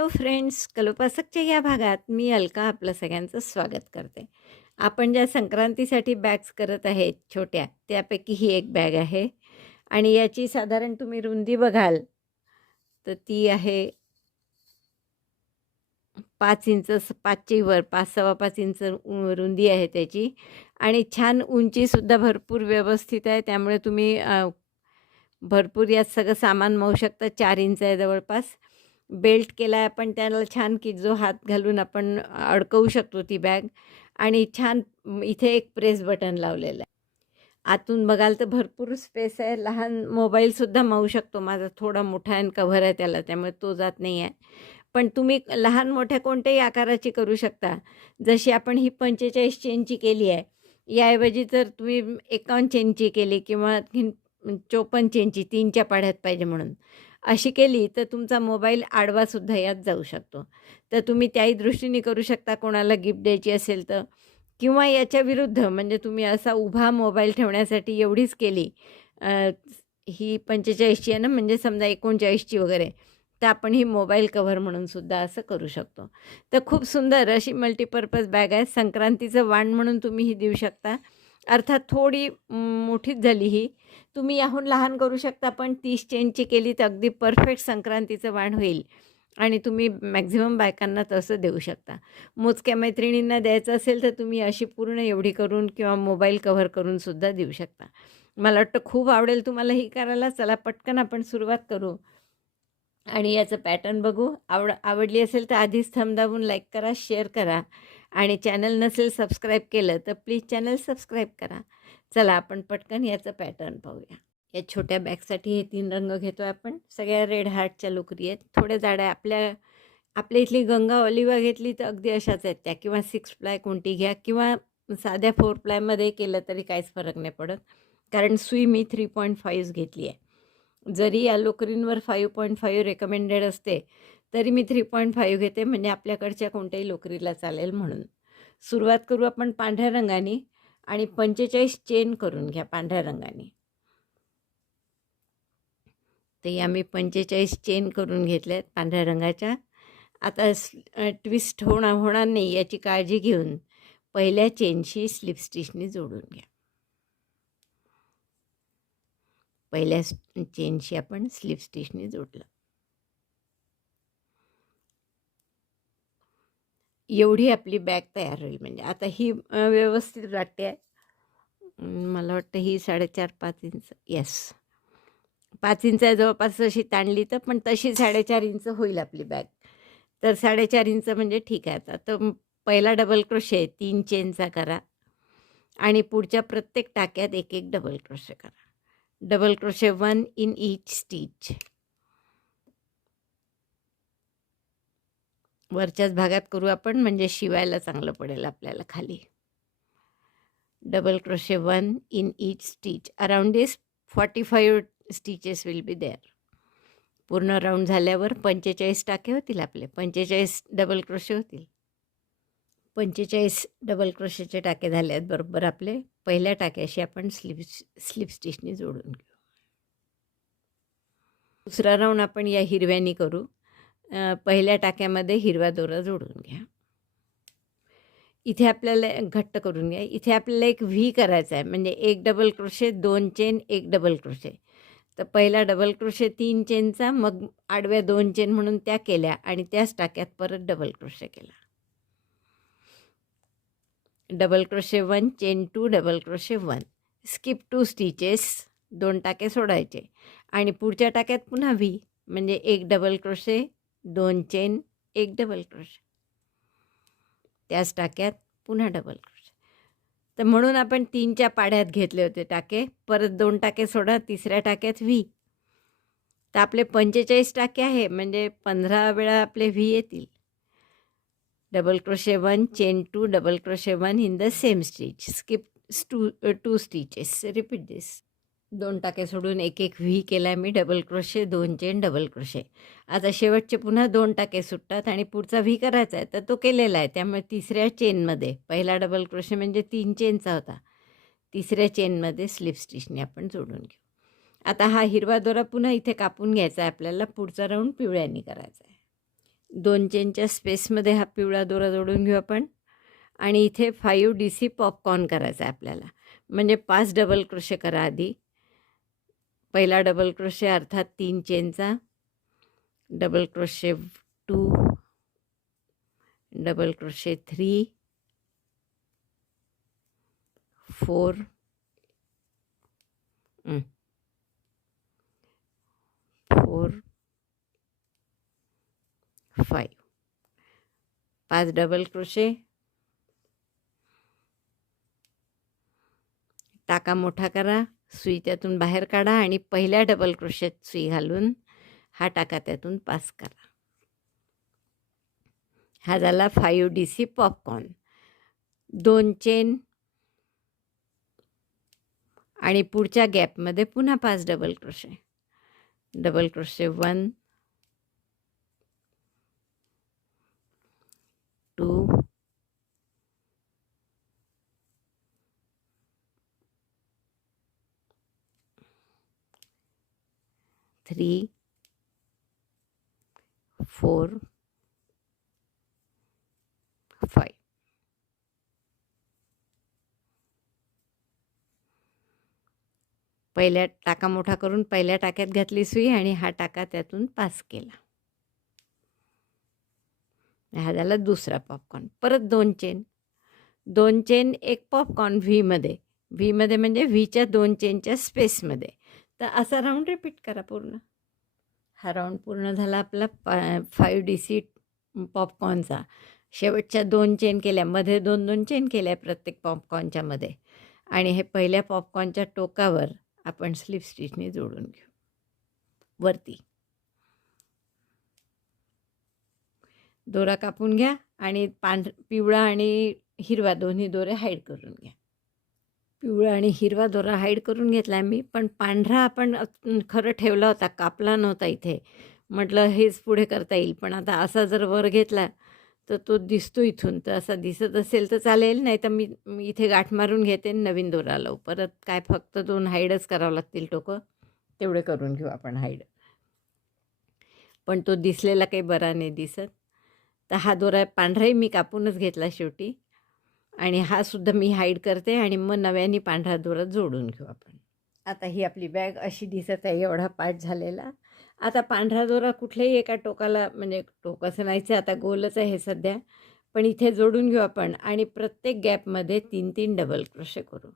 Hello friends कलोपासकच्या या भागात मी अलका आपलं सगळ्यांचं स्वागत करते. आपण ज्या संक्रांतीसाठी बॅग्स करत आहेत छोट्या त्यापैकी ही एक बॅग आहे. आणि याची साधारण तुम्ही रुंदी बघाल तर ती आहे पाच इंच पाचची वर पाच सव्वा पाच इंच रुंदी आहे त्याची. आणि छान उंचीसुद्धा भरपूर व्यवस्थित आहे त्यामुळे तुम्ही भरपूर यात सगळं सामान मावू शकता चार इंच आहे जवळपास. बेल्ट केला आहे आपण त्याला छान की जो हात घालून आपण अडकवू शकतो ती बॅग. आणि छान इथे एक प्रेस बटन लावलेलं आहे. आतून बघाल तर भरपूर स्पेस आहे. लहान मोबाईलसुद्धा मावू शकतो. माझा थोडा मोठा आणि कव्हर आहे त्याला त्यामुळे तो जात नाही आहे. पण तुम्ही लहान मोठ्या कोणत्याही आकाराची करू शकता. जशी आपण ही पंचेचाळीस चेनची केली आहे. याऐवजी जर तुम्ही एकावन्न चेनची केली किंवा आणखीन चोपन्न चेनची तीनच्या पाढ्यात पाहिजे म्हणून. अशी केली तर तुमचा मोबाईल आडवासुद्धा यात जाऊ शकतो. तर तुम्ही त्याही दृष्टीने करू शकता कोणाला गिफ्ट द्यायची असेल तर. किंवा याच्या विरुद्ध म्हणजे तुम्ही असा उभा मोबाईल ठेवण्यासाठी एवढीच केली ही पंचेचाळीसची आहे ना म्हणजे समजा एकोणचाळीसची वगैरे तर आपण ही मोबाईल कव्हर म्हणून सुद्धा असं करू शकतो. तर खूप सुंदर अशी मल्टीपर्पज बॅग आहे संक्रांतीचं वाण म्हणून तुम्ही ही देऊ शकता. अर्थात थोडी मोठीच झाली ही. तुम्ही याहून लहान करू शकता पण तीस चेनची केली तर अगदी परफेक्ट संक्रांतीचं वाण होईल. आणि तुम्ही मॅक्झिमम बायकांना तसं देऊ शकता. मोजक्या मैत्रिणींना द्यायचं असेल तर तुम्ही अशी पूर्ण एवढी करून किंवा मोबाईल कव्हर करूनसुद्धा देऊ शकता. मला वाटतं खूप आवडेल तुम्हाला ही करायला. चला पटकन आपण सुरुवात करू. आणि याचं पॅटर्न बघू. आवड आवडली असेल तर आधीच थंब दाबून लाईक करा शेअर करा. आणि चॅनल नसेल सबस्क्राईब केलं तर प्लीज चॅनल सबस्क्राईब करा. चला आपण पटकन याचं पॅटर्न पाहूया. या छोट्या बॅगसाठी हे तीन रंग घेतो आहे आपण. सगळ्या रेड हार्टच्या लोकरी आहेत. थोड्या जाड्या. आपल्या आपल्या इथली गंगा ऑलिवा घेतली तर अगदी अशाच आहेत त्या. किंवा सिक्स प्लाय कोणती घ्या. किंवा साध्या फोर प्लायमध्ये केलं तरी काहीच फरक नाही पडत. कारण सुई मी थ्री पॉईंट फाईव्ह घेतली आहे. जरी या लोकरींवर फाईव्ह पॉईंट फाईव्ह रेकमेंडेड असते तरी मी थ्री पॉईंट फाईव्ह घेते म्हणजे आपल्याकडच्या कोणत्याही लोकरीला चालेल म्हणून. सुरुवात करू आपण पांढऱ्या रंगाने आणि पंचेचाळीस चेन करून घ्या पांढऱ्या रंगाने. ते आम्ही पंचेचाळीस चेन करून घेतल्या आहेत पांढऱ्या रंगाच्या. आता ट्विस्ट होणार होणार नाही याची काळजी घेऊन पहिल्या चेनशी स्लिप स्टिचने जोडून घ्या. पहिल्या चेनशी आपण स्लिप स्टिचने जोडलं. एवढी आपली बॅग तयार होईल म्हणजे. आता ही व्यवस्थित वाटते आहे मला वाटतं ही साडेचार पाच इंच येस पाच इंच आहे जवळपास अशी ताणली तर पण तशी साडेचार इंच होईल आपली बॅग. तर साडेचार इंच म्हणजे ठीक आहे. आता तर पहिला डबल क्रोशे तीन चेनचा करा. आणि पुढच्या प्रत्येक टाक्यात एक एक डबल क्रोशे करा. Double crochet one in each stitch वरच्याच भागात करू आपण म्हणजे शिवायला चांगलं पडेल आपल्याला खाली. Double crochet one in each stitch around this forty five stitches will be there पूर्ण राऊंड झाल्यावर पंचेचाळीस टाके होतील आपले. पंचेचाळीस डबल क्रोशे होतील. पंचेचाळीस डबल क्रोशेचे टाके झाले आहेत बरोबर आपले. पहिल्या टाक्याशी आपण स्लिप स्लिप स्टिचने जोडून घेऊ. दुसरा राऊंड आपण या हिरव्यानी करू. पहिल्या टाक्यामध्ये हिरवा दोरा जोडून घ्या. इथे आपल्याला घट्ट करून घ्या. इथे आपल्याला एक व्ही करायचा आहे म्हणजे एक डबल क्रोशे दोन चेन एक डबल क्रोशे. तर पहिला डबल क्रोशे तीन चेनचा मग आडव्या दोन चेन म्हणून त्या केल्या आणि त्याच टाक्यात परत डबल क्रोशे केला. Double crochet one chain two double crochet one. Skip two stitches दोन टाके सोडायचे. आणि पुढच्या टाक्यात पुन्हा व्ही म्हणजे एक डबल क्रोशे दोन चेन एक डबल क्रोशे त्याच टाक्यात पुन्हा डबल क्रोशे तर म्हणून आपण तीनच्या पाड्यात घेतले होते टाके. परत दोन टाके सोडा तिसऱ्या टाक्यात व्ही तर आपले पंचेचाळीस टाके आहे म्हणजे पंधरा वेळा आपले व्ही येतील. Double crochet one chain two double crochet one in the same stitch skip two two stitches repeat this दोन टाके सोडून एक एक व्ही केला आहे मी डबल क्रोशे दोन चेन डबल क्रोशे आता शेवटचे पुन्हा दोन टाके सुटतात आणि पुढचा व्ही करायचा आहे तर तो केलेला आहे. त्यामुळे तिसऱ्या चेनमध्ये पहिला डबल क्रोशे म्हणजे तीन चेनचा होता. तिसऱ्या चेनमध्ये स्लिप स्टिचने आपण जोडून घेऊ. आता हा हिरवा दोरा पुन्हा इथे कापून घ्यायचा आहे आपल्याला पुढचा राऊंड पिवळ्यानी करायचा आहे. दोन चेनच्या स्पेसमध्ये हा पिवळा दोरा जोडून घेऊ आपण. आणि इथे फाईव्ह डी सी पॉपकॉर्न करायचा आहे आपल्याला. म्हणजे पाच डबल क्रोशे करा आधी. पहिला डबल क्रोशे अर्थात तीन चेनचा double crochet two double crochet three four four five पाच डबल क्रोशे टाका मोठा करा. सुई त्यातून बाहेर काढा आणि पहिल्या डबल क्रोशेत सुई घालून हा टाका त्यातून पास करा. हा झाला फाईव्ह डी सी पॉपकॉर्न दोन चेन आणि पुढच्या गॅपमध्ये पुन्हा पाच double crochet double crochet one two three four five पहिल्या टाका मोठा करून पहिल्या टाक्यात घातली सुई आणि हा टाका त्यातून पास केला. हा झाला दुसरा पॉपकॉर्न परत दोन चेन दोन चेन एक पॉपकॉर्न व्हीमध्ये व्हीमध्ये म्हणजे व्हीच्या दोन चेनच्या स्पेसमध्ये तर असा राऊंड रिपीट करा पूर्ण. हा राऊंड पूर्ण झाला आपला पा फाईव्ह डी सी पॉपकॉर्नचा शेवटच्या दोन चेन केल्या मध्ये दोन दोन चेन केल्या प्रत्येक पॉपकॉर्नच्या मध्ये. आणि हे पहिल्या पॉपकॉर्नच्या टोकावर आपण स्लिप स्टिचने जोडून घेऊ. वरती. दोरा कापून घ्या आणि पांढ पिवळा आणि हिरवा दोन्ही दोरे हाईड करून घ्या. पिवळा आणि हिरवा दोरा हाईड करून घेतला आहे मी पण पांढरा आपण खरं ठेवला होता कापला नव्हता इथे. म्हटलं हेच पुढे करता येईल. पण आता असा जर वर घेतला तर तो दिसतो इथून. तर असा दिसत असेल तर चालेल नाही तर मी मी इथे गाठ मारून घेते नवीन दोरा लावू परत काय फक्त दोन हाईडच करावं लागतील टोकं तेवढे करून घेऊ आपण हाईड पण तो दिसलेला काही बरा नाही दिसत. तर हा दोरा पांढराही मी कापूनच घेतला शेवटी. आणि हा सुद्धा मी हाईड करते आणि मग नव्याने पांढरा दोरा जोडून घेऊ आपण. आता ही आपली बॅग अशी दिसत आहे एवढा पाठ झालेला. आता पांढरा दोरा कुठल्याही एका टोकाला म्हणजे टोक असं नाहीचं आता गोलच आहे सध्या पण इथे जोडून घेऊ आपण आणि प्रत्येक गॅपमध्ये तीन तीन डबल क्रोशे करू.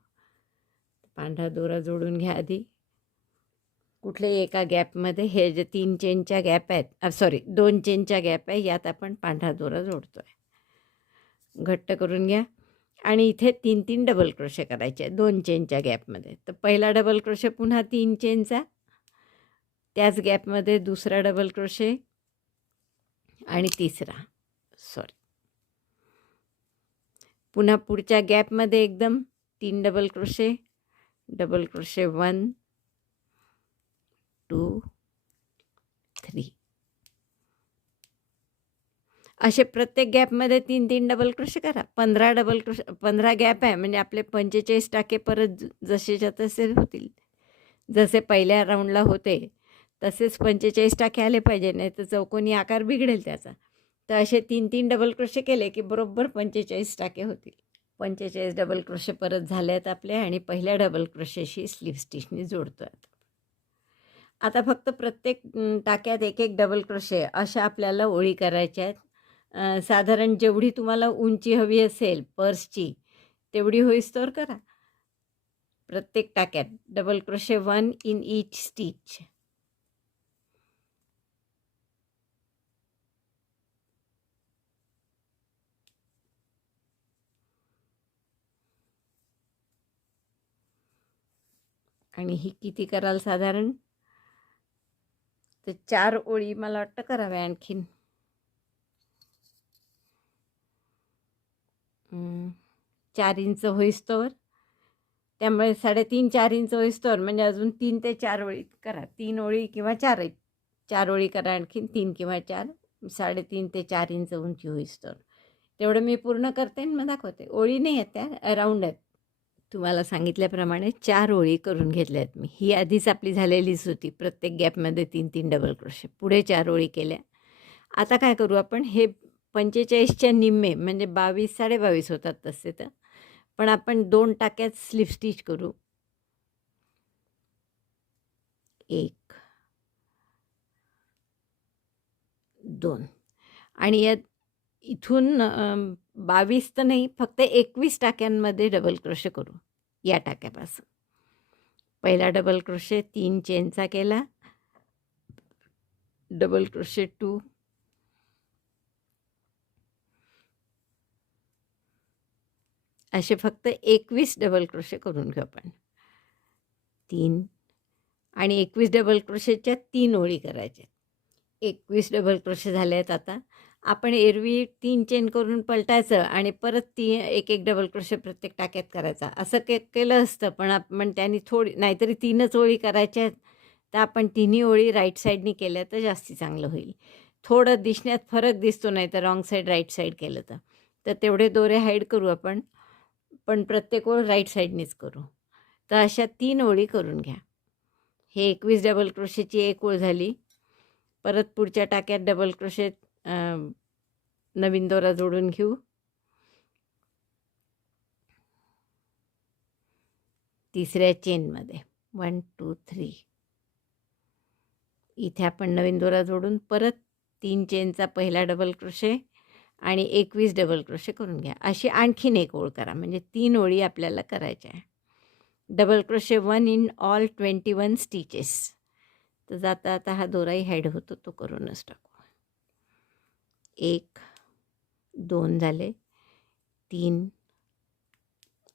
पांढरा दोरा जोडून घ्या आधी. कुठल्याही एका गॅपमध्ये हे जे तीन चेनच्या गॅप आहेत सॉरी दोन चेनच्या गॅप आहे यात आपण पांढरा दोरा जोडतो आहे घट्ट करून घ्या. आणि इथे तीन तीन डबल क्रोशे करायचे दोन चेनच्या गॅपमध्ये तर पहिला डबल क्रोशे पुन्हा तीन चेनचा त्याच गॅपमध्ये दुसरा डबल क्रोशे आणि तिसरा. सॉरी पुन्हा पुढच्या गॅपमध्ये एकदम तीन double crochet double crochet one two three असे प्रत्येक गॅपमध्ये तीन तीन डबल क्रोशे करा. पंधरा डबल क्रोश पंधरा गॅप आहे. म्हणजे आपले पंचेचाळीस टाके परत जसेच्या तसे होतील. जसे पहिल्या राऊंडला होते तसेच पंचेचाळीस टाके आले पाहिजे. नाही तर चौकोनी आकार बिघडेल त्याचा. तर असे तीन तीन डबल क्रोशे केले की बरोबर पंचेचाळीस टाके होतील. पंचेचाळीस डबल क्रोशे परत झाले आहेत आपले आणि पहिल्या डबल क्रोशेशी स्लीव स्टिचने जोडतो आहे आता फक्त प्रत्येक टाक्यात एक एक डबल क्रोशे अशा आपल्याला ओळी करायच्या आहेत. साधारण जेवढी तुम्हाला उंची हवी असेल पर्सची तेवढी होईस्तोवर करा. प्रत्येक टाक्यात double crochet one in each stitch आणि ही किती कराल साधारण? तर चार ओळी मला वाटतं कराव्या आणखीन. चार इंच होईस्तोवर. त्यामुळे साडेतीन चार इंच होईस्तोवर म्हणजे अजून तीन ते चार ओळी करा. तीन ओळी किंवा चार चार ओळी करा आणखीन तीन किंवा चार साडेतीन ते चार इंच उंची होईस्तोवर. तेवढं मी पूर्ण करते आणि मग दाखवते. ओळी नाही आहेत त्या राऊंड आहेत. तुम्हाला सांगितल्याप्रमाणे चार ओळी करून घेतल्या आहेत मी. ही आधीच आपली झालेलीच होती. प्रत्येक गॅपमध्ये तीन तीन डबल क्रोशे. पुढे चार ओळी केल्या. आता काय करू आपण? हे पंचेचाळीसच्या निम्मे म्हणजे बावीस साडेबावीस होतात तसे तर. पण आपण दोन टाक्यात स्लिप स्टिच करू. एक. दोन. आणि यात इथून बावीस तर नाही फक्त एकवीस टाक्यांमध्ये डबल क्रोशे करू या टाक्यापासून. पहिला डबल क्रोशे तीन चेनचा केला. Double crochet two. असे फक्त एकवीस डबल क्रोशे करून घेऊ आपण. तीन आणि एकवीस डबल क्रोशेच्या तीन ओळी करायच्या एकवीस डबल क्रोशे झाले आहेत आता. आपण एरवी तीन चेन करून पलटायचं आणि परत ती एक एक डबल क्रोशे प्रत्येक टाक्यात करायचा. असं के केलं असतं पण आपण त्यांनी थोडी नाहीतरी तीनच ओळी करायच्या आहेत तर आपण तिन्ही ओळी राईट साईडनी केल्या तर जास्ती चांगलं होईल. थोडं दिसण्यात फरक दिसतो नाही तर रॉंग साईड राईट साईड केलं तर. तर तेवढे दोरे हाईड करू आपण. पण प्रत्येक ओळ राईट साईडनीच करू. तर अशा तीन ओळी करून घ्या. हे एकवीस डबल क्रोशेची एक ओळ झाली. परत पुढच्या टाक्यात डबल क्रोशेत नवीन दोरा जोडून घेऊ. तिसऱ्या चेनमध्ये वन टू थ्री इथे आपण नवीन दोरा जोडून परत तीन चेनचा पहिला डबल क्रोशे आणि एकवीस डबल क्रोशे करून घ्या. अशी आणखीन एक ओळ करा. म्हणजे तीन ओळी आपल्याला करायच्या आहे double crochet one in all twenty one stitches. तर जाता आता हा दोराही हॅड होतो तो करूनच टाकू. एक दोन झाले. तीन.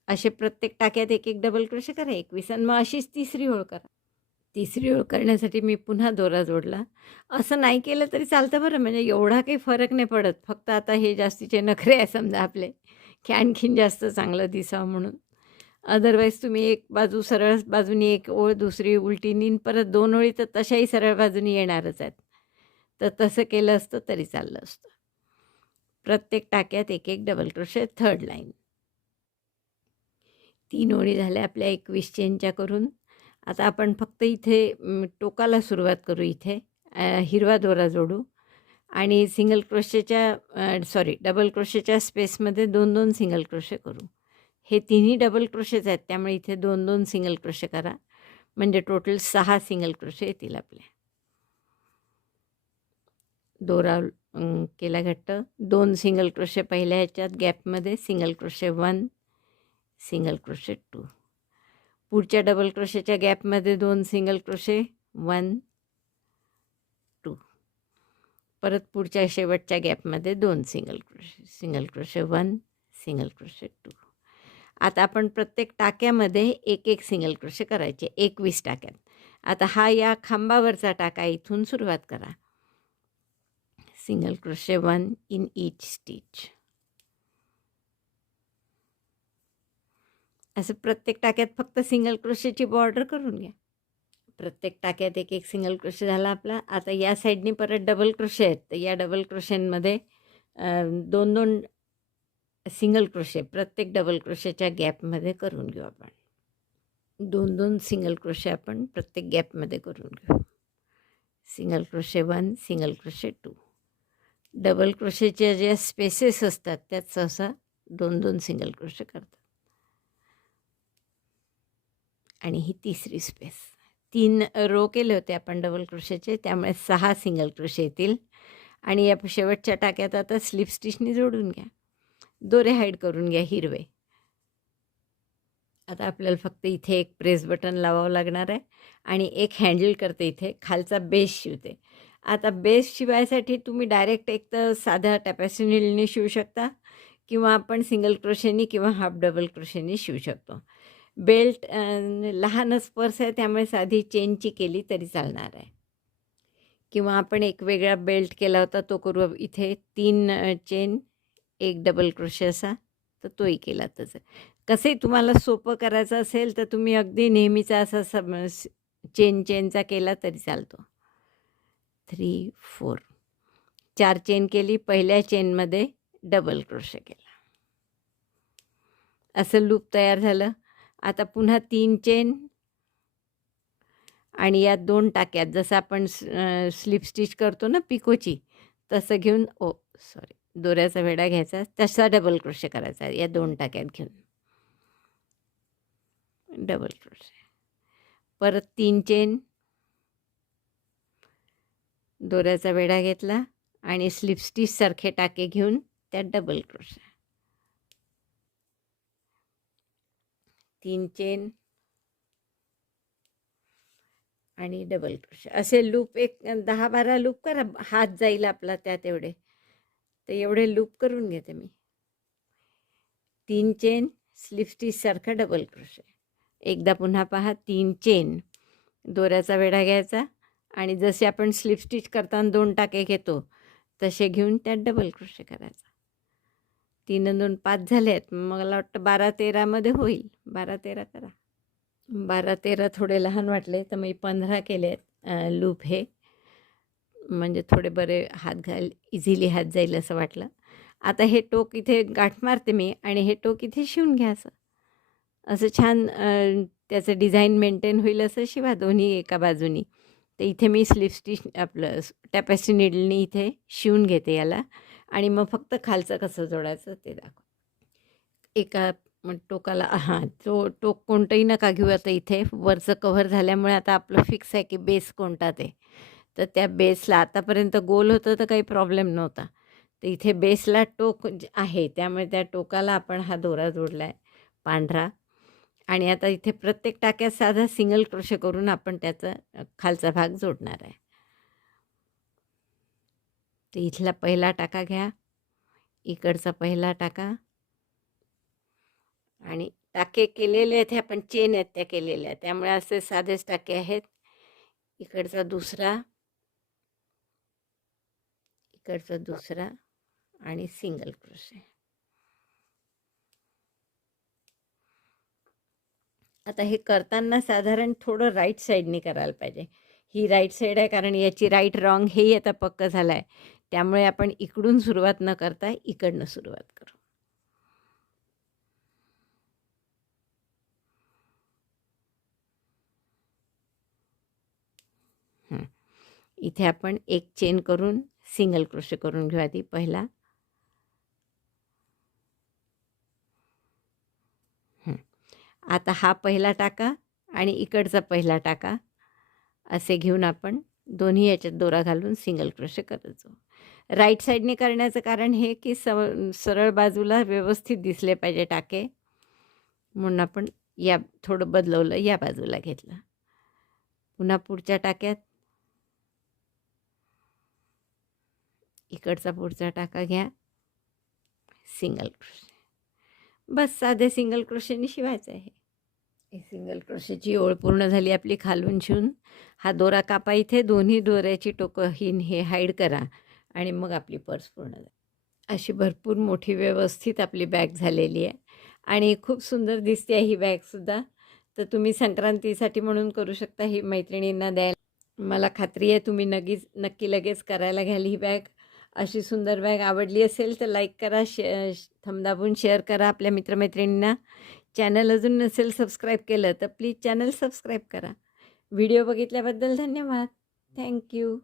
असे प्रत्येक टाक्यात एक एक डबल क्रोशे करा एकवीस. आणि मग अशीच तिसरी ओळ करा. तिसरी ओळ करण्यासाठी मी पुन्हा दोरा जोडला. असं नाही केलं तरी चालतं बरं म्हणजे एवढा काही फरक नाही पडत. फक्त आता हे जास्तीचे नखरे आहे समजा आपले की आणखीन जास्त चांगलं दिसावं म्हणून. अदरवाईज तुम्ही एक बाजू सरळ बाजूनी एक ओळ दुसरी उलटी नीन परत दोन ओळी तर तशाही सरळ बाजूनी येणारच आहेत. तर तसं केलं असतं तरी चाललं असतं. प्रत्येक टाक्यात एक एक डबल क्रोशे थर्ड लाईन तीन ओळी झाल्या आपल्या एकवीस चेनच्या करून. आता आपण फक्त इथे टोकाला सुरुवात करू इथे हिरवा दोरा जोडू आणि सिंगल क्रोशेच्या सॉरी डबल क्रोशेच्या स्पेसमध्ये दोन दोन सिंगल क्रोशे करू. हे तिन्ही डबल क्रोशेच आहेत त्यामुळे इथे दोन दोन सिंगल क्रोशे करा. म्हणजे टोटल सहा सिंगल क्रोशे येतील आपल्या. दोरा केला घट्ट. दोन सिंगल क्रोशे पहिल्या ह्याच्यात गॅपमध्ये single crochet one single crochet two पुढच्या डबल क्रोशेच्या गॅपमध्ये दोन सिंगल क्रोशे वन टू परत पुढच्या शेवटच्या गॅपमध्ये दोन single crochet single crochet one single crochet two आता आपण प्रत्येक टाक्यामध्ये एक एक सिंगल क्रोशे करायचे एकवीस टाक्यात. आता हा या खांबावरचा टाका इथून सुरुवात करा. Single crochet one in each stitch असं प्रत्येक टाक्यात फक्त सिंगल क्रोशेची बॉर्डर करून घ्या. प्रत्येक टाक्यात एक एक सिंगल क्रोशे झाला आपला. आता या साईडनी परत डबल क्रोशे आहेत. तर या डबल क्रोशेंमध्ये दोन दोन सिंगल क्रोशे प्रत्येक डबल क्रोशेच्या गॅपमध्ये करून घेऊ आपण. दोन दोन सिंगल क्रोशे आपण प्रत्येक गॅपमध्ये करून घेऊ. Single crochet one single crochet two. Double क्रोशेच्या ज्या स्पेसेस असतात त्यात सहसा दोन दोन सिंगल क्रोशे करतात. आणि ही तिसरी स्पेस. तीन रो केले होते आपण डबल क्रोशेचे त्यामुळे सहा सिंगल क्रोशे येतील. आणि या शेवटच्या टाक्यात आता स्लिप स्टिचनी जोडून घ्या. दोरे हाईड करून घ्या हिरवे. आता आपल्याला फक्त इथे एक प्रेस बटन लावावं लागणार आहे आणि एक हँडल करते इथे खालचा बेस शिवते. आता बेस शिवायसाठी तुम्ही डायरेक्ट एक तर साध्या टॅपॅसिनीलने शिवू शकता किंवा आपण सिंगल क्रोशेनी किंवा हाफ डबल क्रोशेनी शिवू शकतो. बेल्ट लहानच पर्स आहे त्यामुळे साधी चेनची केली तरी चालणार आहे. किंवा आपण एक वेगळा बेल्ट केला होता तो करू इथे तीन चेन एक डबल क्रोशे असा तर तोही केला तसं. कसे तुम्हाला सोपं करायचं असेल तर तुम्ही अगदी नेहमीचा असा सम चेन चेनचा केला तरी चालतो. Three four. चार चेन केली पहिल्या चेनमध्ये डबल क्रोशे केला. असं लूप तयार झालं. आता पुन्हा तीन चेन आणि या दोन टाक्यात जसं आपण स्लिप स्टिच करतो ना पिकोची तसं घेऊन ओ सॉरी दोऱ्याचा वेढा घ्यायचा तसा डबल क्रोशे करायचा या दोन टाक्यात घेऊन. डबल क्रोशे परत तीन चेन दोऱ्याचा वेढा घेतला आणि स्लिप स्टिचसारखे टाके घेऊन त्यात डबल क्रोशे तीन चेन आणि डबल क्रोश असे लूप एक दहा बारा लूप करा. हात जाईल आपला त्यात एवढे. तर एवढे लूप करून घेते मी. तीन चेन स्लिप स्टिचसारखा डबल क्रोशे एकदा पुन्हा पहा तीन चेन दोऱ्याचा वेढा घ्यायचा आणि जसे आपण स्लिप स्टिच करताना दोन टाके घेतो तसे घेऊन त्यात डबल क्रोशे करायचा. तीन दोन पाच झाले आहेत. मला वाटतं बारा तेरामध्ये होईल. बारा तेरा करा. बारा तेरा थोडे लहान वाटले तर मी पंधरा केले आहेत लूप हे. म्हणजे थोडे बरे हात घाल इझिली हात जाईल असं वाटलं. आता हे टोक इथे गाठ मारते मी आणि हे टोक इथे शिवून घ्या असं. असं छान त्याचं डिझाईन मेंटेन होईल असं शिवा दोन्ही एका बाजूनी. तर इथे मी स्लिप स्टिच आपलं टॅपॅसी निडलनी इथे शिवून घेते याला. आणि मग फक्त खालचं कसं जोडायचं ते दाखव. एका मग टोकाला हां तो टोक कोणतंही नका घेऊ. आता इथे वरचं कव्हर झाल्यामुळे आता आपलं फिक्स आहे की बेस कोणता ते. तर त्या बेसला आतापर्यंत गोल होतं तर काही प्रॉब्लेम नव्हता. तर इथे बेसला टोक आहे त्यामुळे त्या टोकाला आपण हा दोरा जोडला आहे पांढरा. आणि आता इथे प्रत्येक टाक्यात साधा सिंगल क्रोशे करून आपण त्याचा खालचा भाग जोडणार आहे. तर इथला पहिला टाका घ्या. इकडचा पहिला टाका. आणि टाके केलेले आहेत ह्या पण चेन आहेत त्या केलेल्या. त्यामुळे असे साधेच टाके आहेत. इकडचा दुसरा. इकडचा दुसरा. आणि सिंगल क्रोशे आता हे करताना साधारण थोडं राईट साईडने करायला पाहिजे. ही राईट साईड आहे कारण याची राईट रॉंग हेही आता पक्क झालं आहे त्यामुळे आपण इकडून सुरुवात न करता इकडनं सुरुवात करू. इथे आपण एक चेन करून सिंगल क्रोशे करून घेऊ आधी पहिला. आता हा पहिला टाका आणि इकडचा पहिला टाका. असे घेऊन आपण दोन्ही याच्यात दोरा घालून सिंगल क्रोशे करत जाऊ. राईट साईडने करण्याचं कारण हे की स सरळ बाजूला व्यवस्थित दिसले पाहिजे टाके. म्हणून आपण या थोडं बदलवलं या बाजूला घेतलं. पुन्हा पुढच्या टाक्यात. इकडचा पुढचा टाका घ्या. सिंगल क्रोशे बस साधे सिंगल क्रोशेने शिवायचं आहे. सिंगल क्रोशेची ओळ पूर्ण झाली आपली खालून शिवून हा दोरा कापा इथे. दोन्ही दोऱ्याची टोकं हिन हे हाईड करा. आणि मग आपली पर्स पूर्ण झाली. अशी भरपूर मोठी व्यवस्थित आपली बॅग झालेली आहे. आणि खूप सुंदर दिसते आहे ही बॅगसुद्धा तर तुम्ही संक्रांतीसाठी म्हणून करू शकता ही मैत्रिणींना द्यायला. मला खात्री आहे तुम्ही नगीच नक्की लगेच करायला घ्याल ही बॅग. अशी सुंदर बॅग आवडली असेल तर लाईक करा शे थमदाबून शेअर करा आपल्या मित्रमैत्रिणींना. चॅनल अजून नसेल सबस्क्राईब केलं तर प्लीज चॅनल सबस्क्राईब करा. व्हिडिओ बघितल्याबद्दल धन्यवाद. Thank you